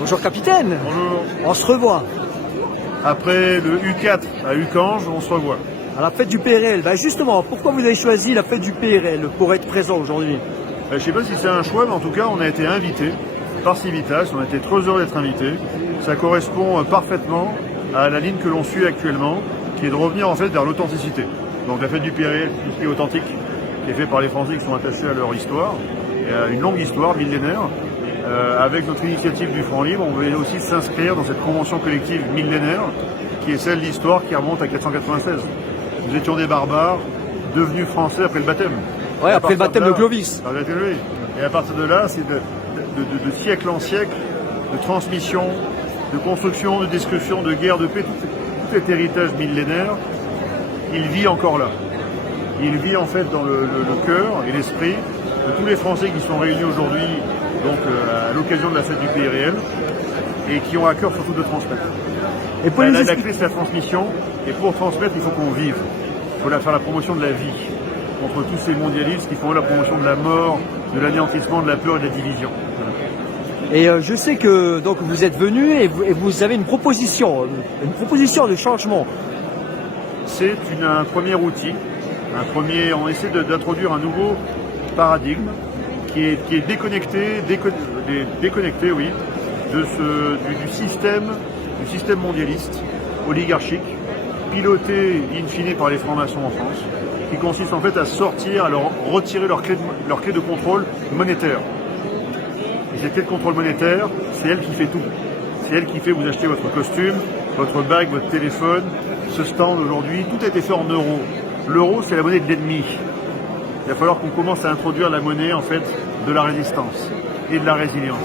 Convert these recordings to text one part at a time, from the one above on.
Bonjour capitaine. Bonjour. On se revoit Après le U4 à Ucange, on se revoit. à la fête du PRL. Ben justement, pourquoi vous avez choisi la fête du PRL pour être présent aujourd'hui? Je ne sais pas si c'est un choix, mais en tout cas, on a été invités par Civitas. On a été très heureux d'être invités. Ça correspond parfaitement à la ligne que l'on suit actuellement, qui est de revenir en fait vers l'authenticité. Donc la fête du PRL, tout ce qui est authentique, qui est fait par les Français qui sont attachés à leur histoire, et à une longue histoire millénaire. Avec notre initiative du Front Libre, on veut aussi s'inscrire dans cette convention collective millénaire, qui est celle d'histoire qui remonte à 496. Nous étions des barbares, devenus français après le baptême. Ouais, après le baptême de Clovis. Et à partir de là, c'est de siècle en siècle, de transmission, de construction, de discussion, de guerre, de paix, tout cet héritage millénaire, il vit encore là. Il vit en fait dans le cœur et l'esprit de tous les Français qui sont réunis aujourd'hui, donc à l'occasion de la fête du PRL, et qui ont à cœur surtout de transmettre. Et pour La clé, c'est la transmission, et pour transmettre, il faut qu'on vive. Il faut faire la promotion de la vie, contre tous ces mondialistes qui font la promotion de la mort, de l'anéantissement, de la peur et de la division. Et je sais que donc vous êtes venu et vous avez une proposition de changement. C'est un premier outil, on essaie d'introduire un nouveau paradigme qui est déconnecté, oui, du système mondialiste, oligarchique, piloté in fine par les francs-maçons en France, qui consiste en fait à sortir, à leur retirer leur clé de contrôle monétaire. Et cette clé de contrôle monétaire, c'est elle qui fait tout. C'est elle qui fait vous acheter votre costume, votre bague, votre téléphone, ce stand aujourd'hui, tout a été fait en euros. L'euro, c'est la monnaie de l'ennemi. Il va falloir qu'on commence à introduire la monnaie en fait de la résistance et de la résilience.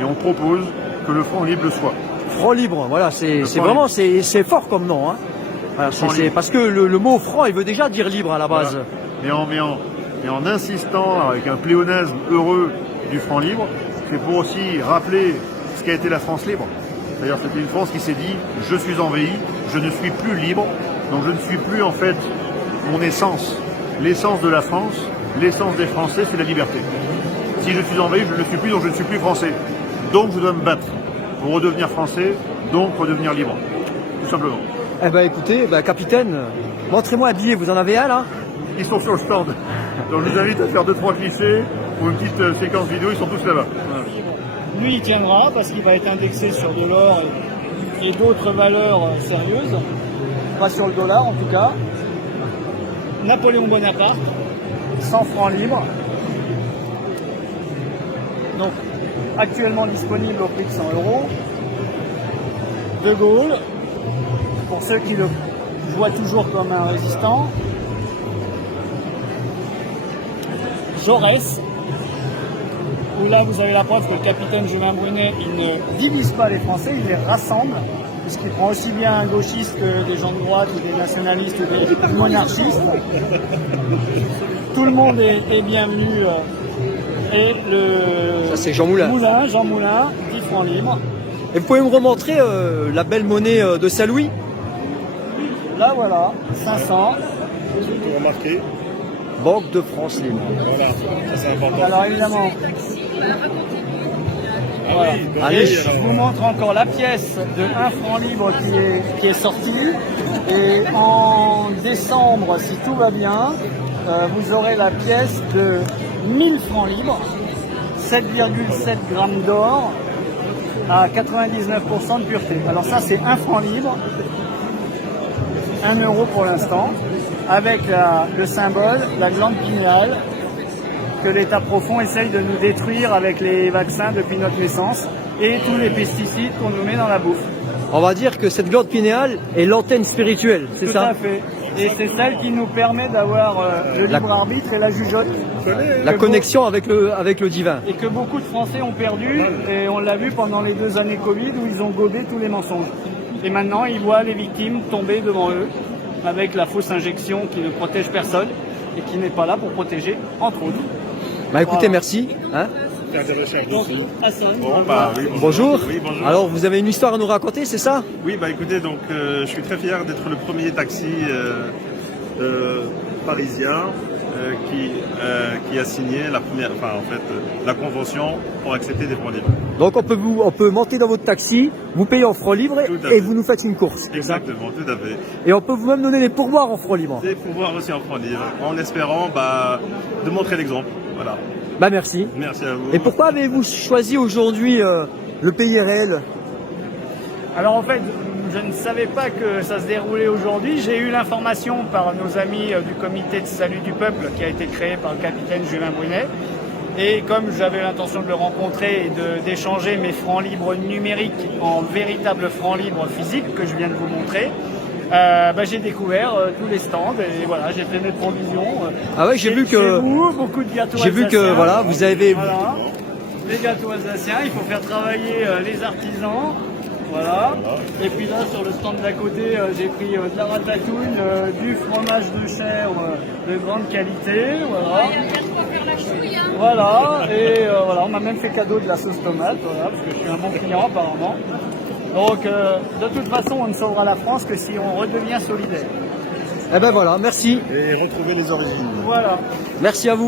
Et on propose que le franc libre le soit. Franc libre, voilà, c'est vraiment c'est fort comme nom. Hein. Voilà, c'est parce que le mot franc, il veut déjà dire libre à la base. Voilà. Mais en insistant avec un pléonasme heureux du franc libre, c'est pour aussi rappeler ce qu'a été la France libre. D'ailleurs, c'était une France qui s'est dit « je suis envahi, je ne suis plus libre, donc je ne suis plus en fait mon essence. L'essence de la France, l'essence des Français, c'est la liberté. Si je suis envahi, je ne le suis plus, donc je ne suis plus français. Donc je dois me battre pour redevenir français, donc redevenir libre. Tout simplement. » Eh ben écoutez, capitaine, montrez-moi un billet, vous en avez un là? Ils sont sur le stand. Donc je vous invite à faire 2-3 clichés ou une petite séquence vidéo, ils sont tous là-bas. Voilà. Lui, il tiendra parce qu'il va être indexé sur de l'or et d'autres valeurs sérieuses. Pas sur le dollar en tout cas. Napoléon Bonaparte, 100 francs libres. Donc, actuellement disponible au prix de 100 €. De Gaulle, pour ceux qui le voient toujours comme un résistant. Jaurès, où là vous avez la preuve que le capitaine Julien Brunet, il ne divise pas les Français, il les rassemble, puisqu'il prend aussi bien un gauchiste que des gens de droite ou des nationalistes ou des monarchistes. Tout le monde est bienvenu. Et Ça c'est Jean Moulin. Jean Moulin, 10 francs libres. Et vous pouvez me remontrer la belle monnaie de Saint-Louis? Là voilà, 500. Tout remarqué. Banque de France libre. Voilà, ça c'est important. Alors évidemment, voilà. Allez, je vous montre encore la pièce de 1 franc libre qui est sortie. Et en décembre, si tout va bien, vous aurez la pièce de 1000 francs libres, 7,7 grammes d'or à 99% de pureté. Alors ça c'est 1 franc libre, 1 € pour l'instant, avec le symbole, la glande pinéale, que l'État profond essaye de nous détruire avec les vaccins depuis notre naissance et tous les pesticides qu'on nous met dans la bouffe. On va dire que cette glande pinéale est l'antenne spirituelle, c'est ça? Tout à fait. Et c'est celle qui nous permet d'avoir le libre arbitre et la jugeote. La connexion avec le divin. Et que beaucoup de Français ont perdu, et on l'a vu pendant les 2 années Covid où ils ont gobé tous les mensonges. Et maintenant, ils voient les victimes tomber devant eux avec la fausse injection qui ne protège personne et qui n'est pas là pour protéger, entre autres. Écoutez, voilà. Merci. Hein, donc, Hassan. bonjour. Oui, bonjour. Alors, vous avez une histoire à nous raconter, c'est ça? Oui, écoutez, donc je suis très fier d'être le premier taxi parisien qui a signé la première, enfin en fait, la convention pour accepter des francs libres. Donc on peut monter dans votre taxi, vous payez en francs libres Tout à et fait. vous nous faites une course. Exactement, tout à fait. Et on peut vous même donner des pourboires en francs libres. Des pouvoirs aussi en francs libres, en espérant de montrer l'exemple. Voilà. Bah merci. Merci à vous. Et pourquoi avez-vous choisi aujourd'hui le pays réel? Alors en fait, je ne savais pas que ça se déroulait aujourd'hui. J'ai eu l'information par nos amis du comité de salut du peuple qui a été créé par le capitaine Julien Brunet. Et comme j'avais l'intention de le rencontrer et d'échanger mes francs libres numériques en véritables francs libres physiques que je viens de vous montrer, j'ai découvert tous les stands et voilà, j'ai fait mes provisions. Ah ouais, j'ai vu que chez vous, beaucoup de gâteaux j'ai vu que alsaciens. voilà, vous avez Voilà, les gâteaux alsaciens, il faut faire travailler les artisans. Voilà. Et puis là, sur le stand d'à côté, j'ai pris de la ratatouille, du fromage de chèvre de grande qualité. Voilà. Voilà. Et voilà, on m'a même fait cadeau de la sauce tomate, voilà, parce que je suis un bon client apparemment. Donc, de toute façon, on ne sauvera la France que si on redevient solidaire. Eh ben voilà, merci. Et retrouver les origines. Voilà. Merci à vous.